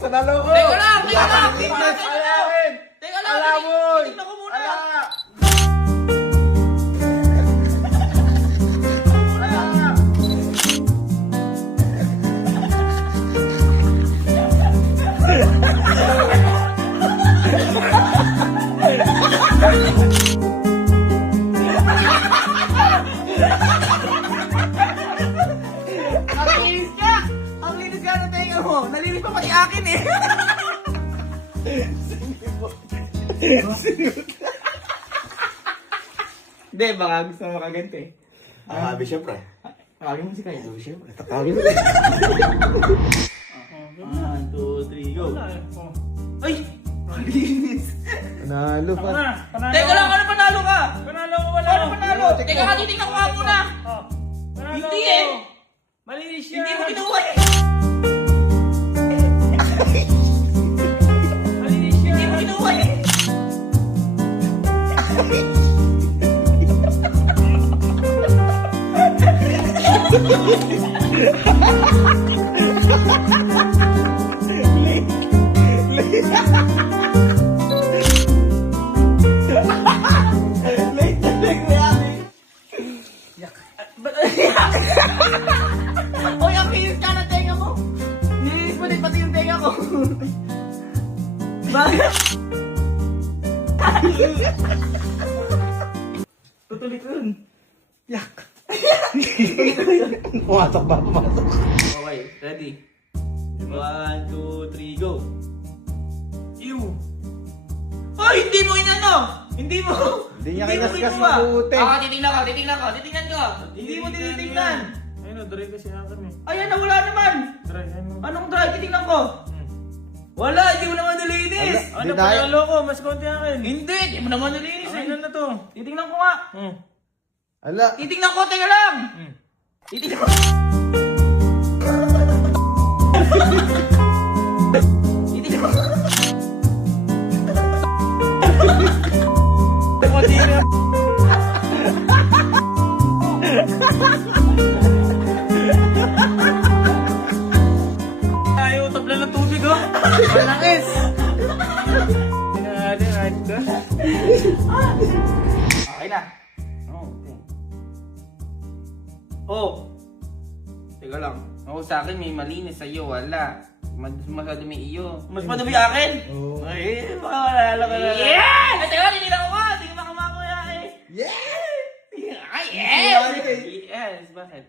Sanalo ko! Teka lang! Teka lang! Alawin! Teka lang! Alawin! Tignan ko muna! Ang linis ka! Ang linis ka na tenga mo! Nalinis pa pati akin eh! Hindi, baka gusto mo makaganti. Sabi siyempre. Tawagin mo si Kaya. Siyempre. Tatawagin mo. 1, 2, 3, go! Ay! Ang linis! Panalo pa. Teka lang, ano panalo ka? Panalo ko, wala. Ano panalo? Teka nga, titignan ko nga muna! Oh, panalo Hindi ko. eh! Malinis yan. Hindi mo kinuha eh! Malinis yan. Hindi mo kinuha eh! Late na nag-react. Hoy, ang linis ka na tenga mo! Nilinis mo din pati yung tenga ko! Bakit? Tutulik yun. Yak! Pumasok ba? Pumasok. Okay, ready? 1, 2, 3, go! Ew! Ay, hindi mo inano! Hindi mo! Hindi niya mo kinaskas kinuha. mabuti. Titignan ka, titignan ka, titignan ka! Hindi mo tinitignan! Ayun o, dry kasi akin eh. Ayan na, wala naman! Dry, ayun o. Anong try? Titignan ko! Wala, hindi mo naman nalinis! Wala. Ano, Di tayo- panalo ko, mas konti akin. Hindi, hindi mo naman nalinis eh! Ayun na to. Titignan ko nga! Ala. Titignan ko, teka lang! Titignan ko! Titignan ko! Konti na. Ayaw, tabla ng tubig oh. Malakis! Pinahali, ka. Okay na. Oh, okay. Oh! Teka lang. Ako sa akin may malinis, sa'yo wala. Masyado may iyo. Mas madumi akin? Oo. Ay, baka malala ka na. Yes! Ay, teka, tinilang ko ka. Hindi ka makamuya eh. Yeah! Ay, yes! Yes, bakit?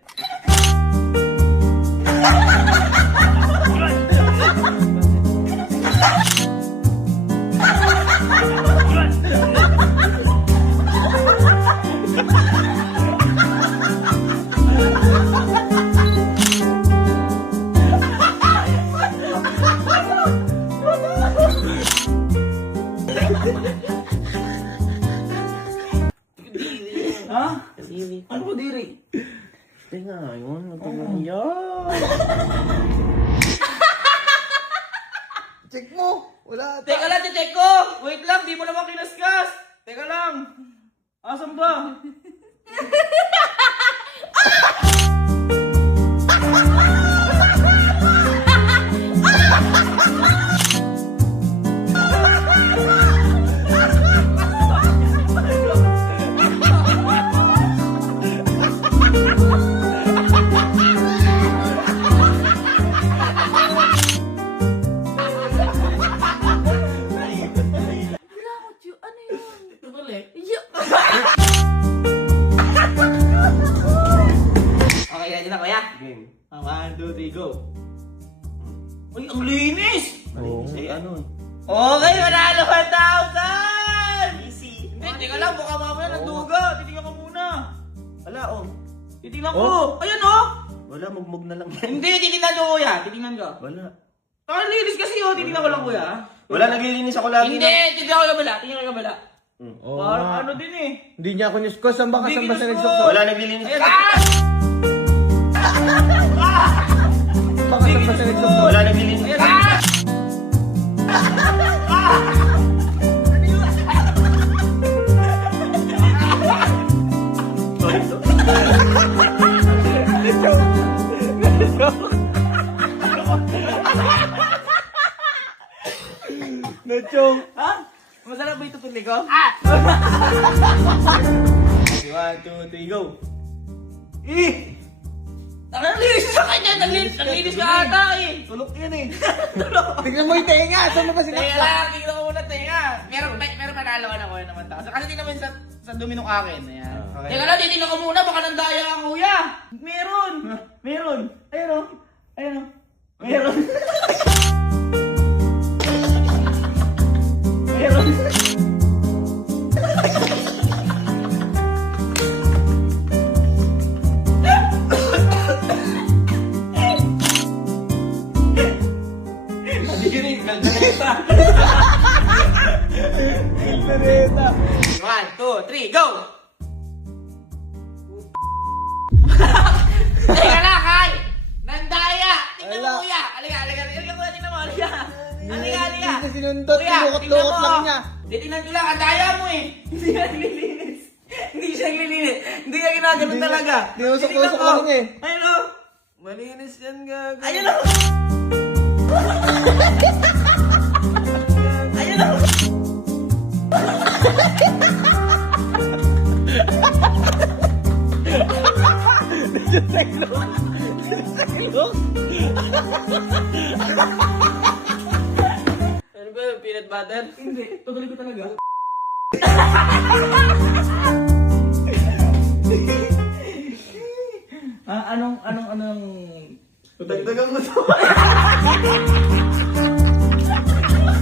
Ha? Ano ko diri? Tinga, yun. Yan. Check mo! Wala ata. Teka lang, check ko! Wait lang, di mo naman kinaskas! Teka lang! Asan ba? Okay, ready na kuya? Game. 1, 2, 3, go! Uy, ang linis! Oo. Eh, ano? Okay, manalo 1,000! Easy. Hindi, teka lang, baka mamaya nagduga. Titignan ko muna. Wala, oh. Titignan ko. Ayan, oh! Wala, mugmug na lang yan. Hindi, titignan ko, kuya. Titignan ko. Wala. Ang linis kasi, oh. Titignan ko lang, kuya. Wala, naglilinis ako lagi. Hindi, titignan ko yung kabila. Titignan ko yung kabila. Oo Parang nga. ano din eh. Hindi niya ako niskas. Saan ba ka? Hindi Saan ba sa kinuskas. nagsokso? Wala, naglilinis. Ayan. Baka saan ba sa nagsokso? Wala, naglilinis. Ayan. Lechong. Ha? Masarap ba ito tuloy ko? 1, 2, 3, go! Naglinis sa kanya! Naglinis ka ata eh! Tulok yan eh. Tignan mo yung tenga. Saan mo ba Tenga sinaksak? lang! Tignan ko muna tenga! Pero panalo ka na kuya naman tao. Kasi tingnan mo yun sa dumi nung akin. Ayan. Okay. Teka lang, titignan ko muna. Baka nandaya ka kuya! Meron! Meron! Ayun o! Ayun o! Meron! Meron! Adiginig, Caldereta! Caldereta. 1, 2, 3, go! Teka lang, Kai! Nandaya! Tingnan mo Wala. kuya! Halika, halika, halika kuya, tingnan mo, halika! Halika, halika! Hindi siya sinundot. Kuya, Tinukot-lukot tingnan mo. lang niya. Hindi, tingnan ko lang, ang daya mo eh! Hindi siya naglilinis! Hindi siya naglilinis! Hindi ka ginaganon Hindi talaga! niya- tinusok-tusok Tingnan mo. lang niya eh. Ayun o! Malinis yan, gago. Ayun o! Ayun o! Ano ba yung peanut butter? Hindi, tutuloy ko talaga. Anong... Dagdagan mo to.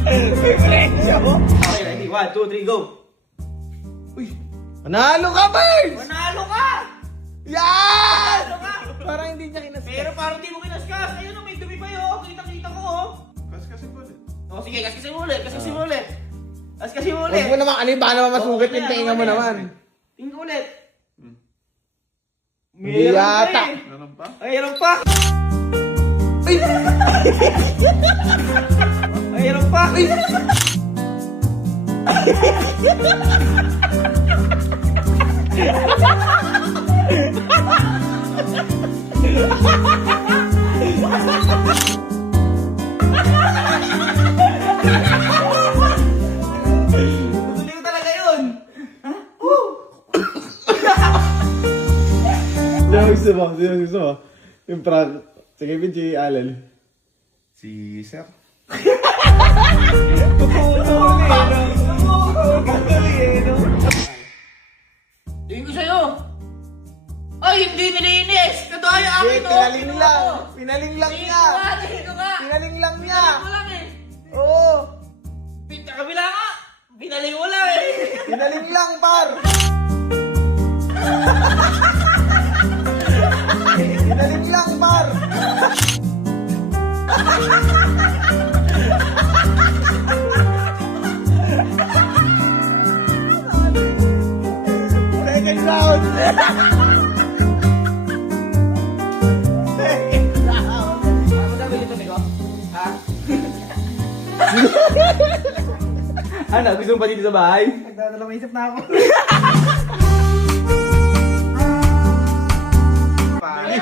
Okay, ready? 1, 2, 3, go! Panalo ka, Birds! Manalo ka! Yan! Manalo ka! Parang hindi niya kinaskas. Pero parang di mo kinaskas. Ayun o, may dumi pa yun. Kita-kita ko oh. Kasi po. O sige, kaskasin mo ulit. Kaskasin mo ulit. Kaskasin mo Huwag ulit. mo naman, ano yung baka naman masugit Oo, yung ano tenga yan, mo ano naman. Tingnan ko ulit. Hindi yata. pa eh. Meron pa? Mayroon pa. Ay! Mayroon pa. Tutuloy ko talaga yun. Sino gusto mo? Yung prank. Sige, Benji, Allen. Si Sir. Tingin ko sa'yo. Ay, hindi nilinis. Kadaya akin oh. Pinaling Kinuha lang. ko. Pinaling lang Tingin niya. ko nga, tingin ko nga. Pinaling lang niya. Pinaling ko lang eh. Oo. Kabila nga. Pinaling ko lang eh. Pinaling lang, par. Pinaling lang, par. Second round. Second round. Ano sabi dito, Nico? Ha? Ano, gusto mo pa dito sa bahay? Nagdadalawang isip na ako. Pangit.